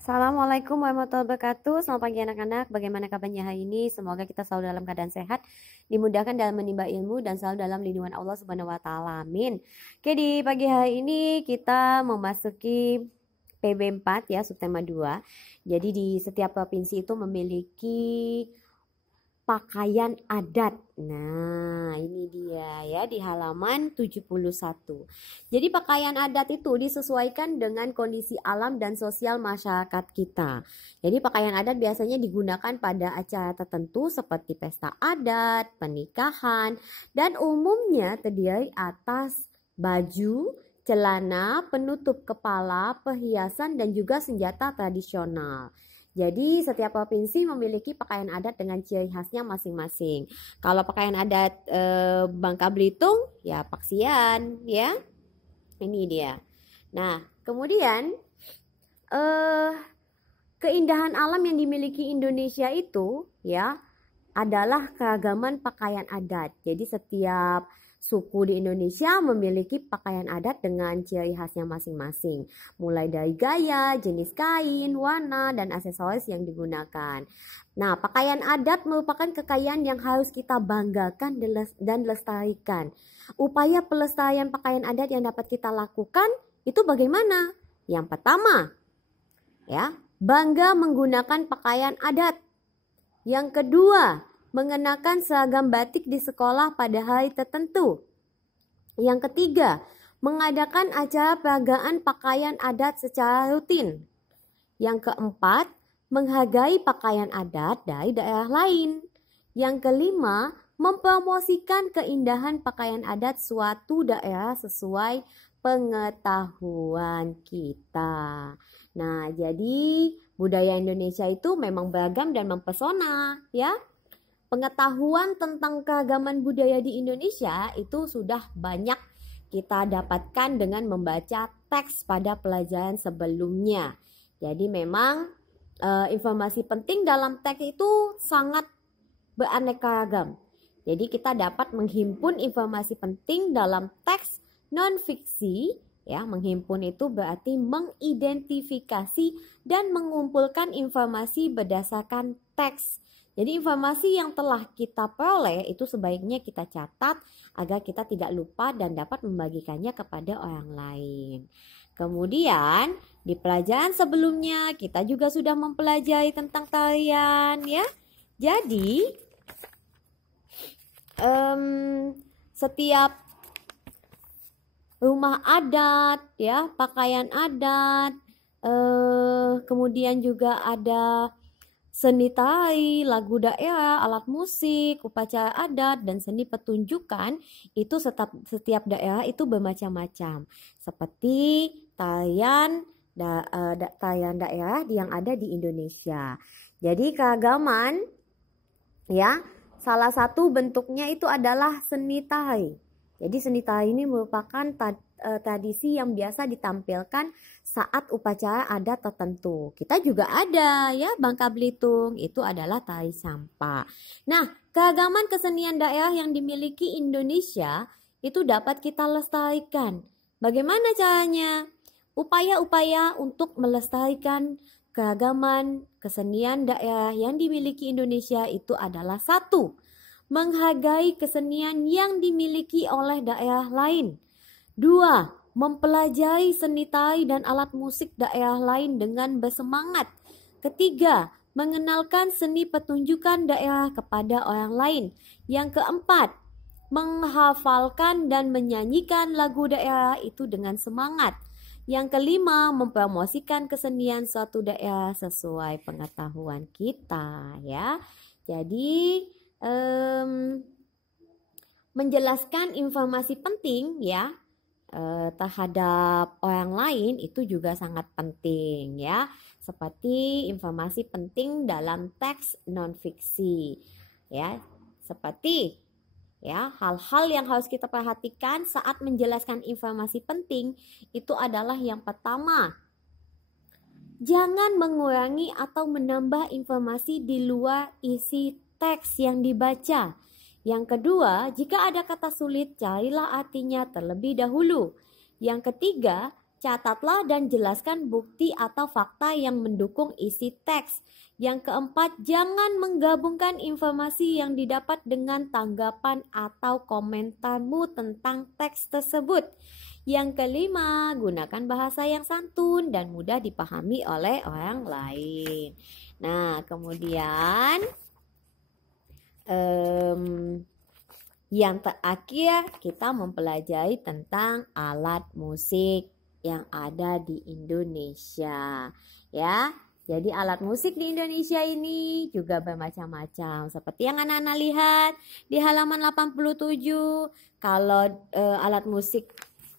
Assalamualaikum warahmatullahi wabarakatuh. Selamat pagi anak-anak. Bagaimana kabarnya hari ini? Semoga kita selalu dalam keadaan sehat, dimudahkan dalam menimba ilmu dan selalu dalam lindungan Allah Subhanahu wa taala. Amin. Oke, di pagi hari ini kita memasuki PB4 ya, subtema 2. Jadi di setiap provinsi itu memiliki pakaian adat. Nah, ini dia ya di halaman 71. Jadi pakaian adat itu disesuaikan dengan kondisi alam dan sosial masyarakat kita. Jadi pakaian adat biasanya digunakan pada acara tertentu seperti pesta adat, pernikahan, dan umumnya terdiri atas baju, celana, penutup kepala, perhiasan, dan juga senjata tradisional. Jadi setiap provinsi memiliki pakaian adat dengan ciri khasnya masing-masing. Kalau pakaian adat Bangka Belitung ya Paksian ya. Ini dia. Nah, kemudian keindahan alam yang dimiliki Indonesia itu ya adalah keragaman pakaian adat. Jadi setiap suku di Indonesia memiliki pakaian adat dengan ciri khasnya masing-masing. Mulai dari gaya, jenis kain, warna, dan aksesoris yang digunakan. Nah, pakaian adat merupakan kekayaan yang harus kita banggakan dan lestarikan. Upaya pelestarian pakaian adat yang dapat kita lakukan itu bagaimana? Yang pertama, ya, bangga menggunakan pakaian adat. Yang kedua, mengenakan seragam batik di sekolah pada hari tertentu. Yang ketiga, mengadakan acara peragaan pakaian adat secara rutin. Yang keempat, menghargai pakaian adat dari daerah lain. Yang kelima, mempromosikan keindahan pakaian adat suatu daerah sesuai pengetahuan kita. Nah, jadi budaya Indonesia itu memang beragam dan mempesona, ya. Pengetahuan tentang keragaman budaya di Indonesia itu sudah banyak kita dapatkan dengan membaca teks pada pelajaran sebelumnya. Jadi memang informasi penting dalam teks itu sangat beraneka ragam. Jadi kita dapat menghimpun informasi penting dalam teks non-fiksi. Ya, menghimpun itu berarti mengidentifikasi dan mengumpulkan informasi berdasarkan teks. Jadi informasi yang telah kita peroleh itu sebaiknya kita catat agar kita tidak lupa dan dapat membagikannya kepada orang lain. Kemudian di pelajaran sebelumnya kita juga sudah mempelajari tentang tarian ya. Jadi setiap rumah adat ya, pakaian adat, kemudian juga ada seni tari, lagu daerah, alat musik, upacara adat, dan seni pertunjukan itu setiap daerah itu bermacam-macam. Seperti tarian daerah yang ada di Indonesia. Jadi keragaman ya, salah satu bentuknya itu adalah seni tari. Jadi seni tari ini merupakan tradisi yang biasa ditampilkan saat upacara adat tertentu. Kita juga ada ya, Bangka Belitung itu adalah tari sampah. Nah, keragaman kesenian daerah yang dimiliki Indonesia itu dapat kita lestarikan. Bagaimana caranya? Upaya-upaya untuk melestarikan keragaman kesenian daerah yang dimiliki Indonesia itu adalah satu, menghargai kesenian yang dimiliki oleh daerah lain. 2. Mempelajari seni tari dan alat musik daerah lain dengan bersemangat. Ketiga, mengenalkan seni pertunjukan daerah kepada orang lain. Yang keempat, menghafalkan dan menyanyikan lagu daerah itu dengan semangat. Yang kelima, mempromosikan kesenian suatu daerah sesuai pengetahuan kita ya. Jadi menjelaskan informasi penting ya terhadap orang lain itu juga sangat penting ya, seperti informasi penting dalam teks non-fiksi ya, seperti ya hal-hal yang harus kita perhatikan saat menjelaskan informasi penting itu adalah yang pertama, jangan mengurangi atau menambah informasi di luar isi teks yang dibaca. Yang kedua, jika ada kata sulit, carilah artinya terlebih dahulu. Yang ketiga, Catatlah dan jelaskan bukti atau fakta yang mendukung isi teks. Yang keempat, jangan menggabungkan informasi yang didapat dengan tanggapan atau komentarmu tentang teks tersebut. Yang kelima, gunakan bahasa yang santun dan mudah dipahami oleh orang lain. Nah, kemudian yang terakhir kita mempelajari tentang alat musik yang ada di Indonesia, ya. Jadi alat musik di Indonesia ini juga bermacam-macam. Seperti yang anak-anak lihat di halaman 87. Kalau alat musik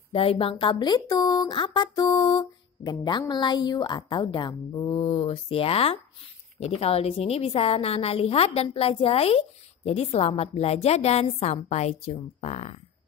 dari Bangka Belitung, apa tuh? Gendang Melayu atau dambus, ya. Jadi kalau di sini bisa anak-anak lihat dan pelajari. Jadi selamat belajar dan sampai jumpa.